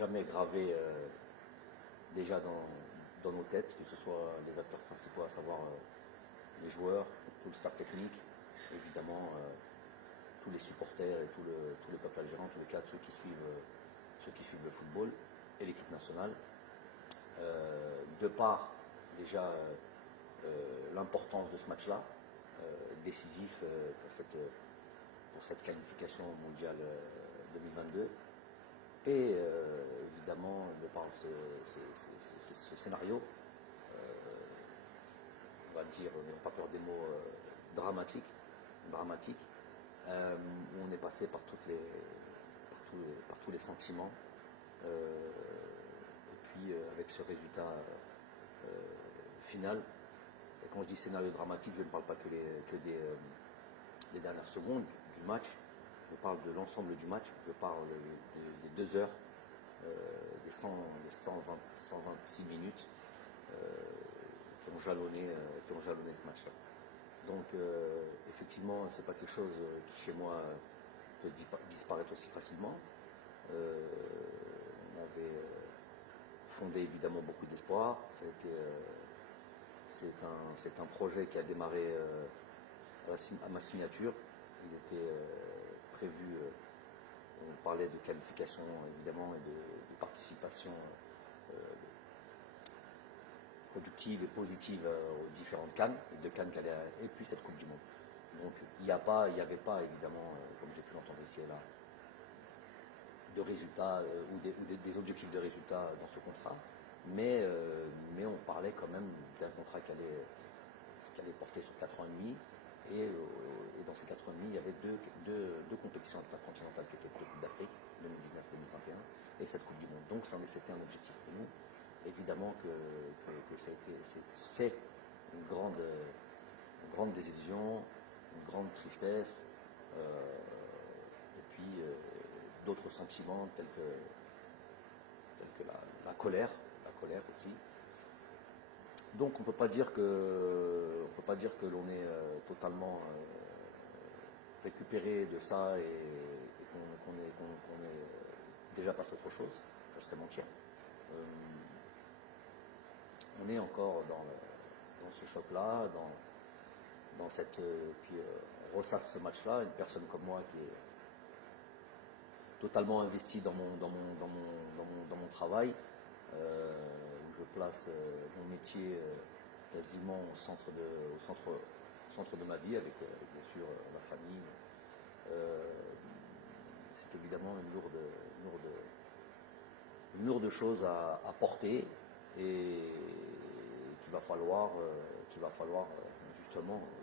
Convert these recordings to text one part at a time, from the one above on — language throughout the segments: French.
jamais gravé déjà dans nos têtes, que ce soit les acteurs principaux, à savoir les joueurs, tout le staff technique, évidemment tous les supporters et tout le peuple algérien, en tous les cas ceux qui suivent le football et l'équipe nationale. De par déjà l'importance de ce match-là, décisif pour cette qualification mondiale 2022. Et évidemment, de par ce scénario, on va dire, on n'a pas peur des mots, dramatique, où on est passé par tous les sentiments, et puis avec ce résultat final. Et quand je dis scénario dramatique, je ne parle pas que des dernières secondes du match, je parle de l'ensemble du match, je parle des 2 heures, des 126 minutes qui ont jalonné ce match-là. Donc effectivement, c'est pas quelque chose qui chez moi peut disparaître aussi facilement. On avait fondé évidemment beaucoup d'espoir. C'est un projet qui a démarré à ma signature. Il était prévu, on parlait de qualification évidemment et de participation productive et positive aux différentes CAN, et de CAN et puis cette Coupe du Monde. Donc il n'y avait pas évidemment, comme j'ai pu l'entendre ici et là, de résultats ou des objectifs de résultats dans ce contrat, mais on parlait quand même d'un contrat qui allait porter sur 4 ans et demi, et dans ces 4 ans et demi, il y avait deux compétitions intercontinentales qui étaient la Coupe d'Afrique 2019-2021 et cette Coupe du Monde. Donc c'était un objectif pour nous. Évidemment que c'est une grande désillusion, une grande tristesse, et puis d'autres sentiments tels que la colère aussi. Donc on ne peut pas dire que l'on est totalement récupéré de ça et qu'on est déjà passé à autre chose. Ça serait mentir. On est encore dans ce choc-là, dans cette. Puis on ressasse ce match-là. Une personne comme moi qui est totalement investie dans mon travail, où je place mon métier quasiment au centre de ma vie, avec bien sûr ma famille. C'est évidemment une lourde chose à porter, et qu'il va falloir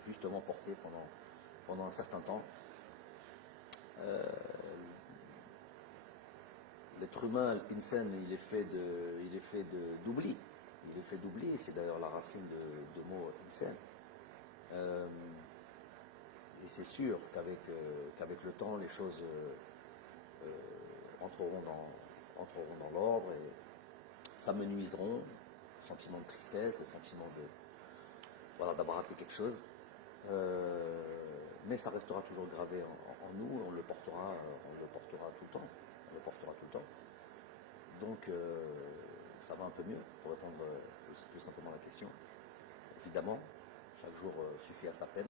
justement porter pendant un certain temps. L'être humain, l'insan, il est fait d'oubli. Il est fait d'oubli, et c'est d'ailleurs la racine de mot insan. Et c'est sûr qu'avec le temps, les choses entreront dans l'ordre, et s'amenuiseront. Le sentiment de tristesse, le sentiment d'avoir raté quelque chose. Mais ça restera toujours gravé en nous, et on le portera tout le temps. Donc ça va un peu mieux, pour répondre plus simplement à la question. Évidemment, chaque jour suffit à sa peine.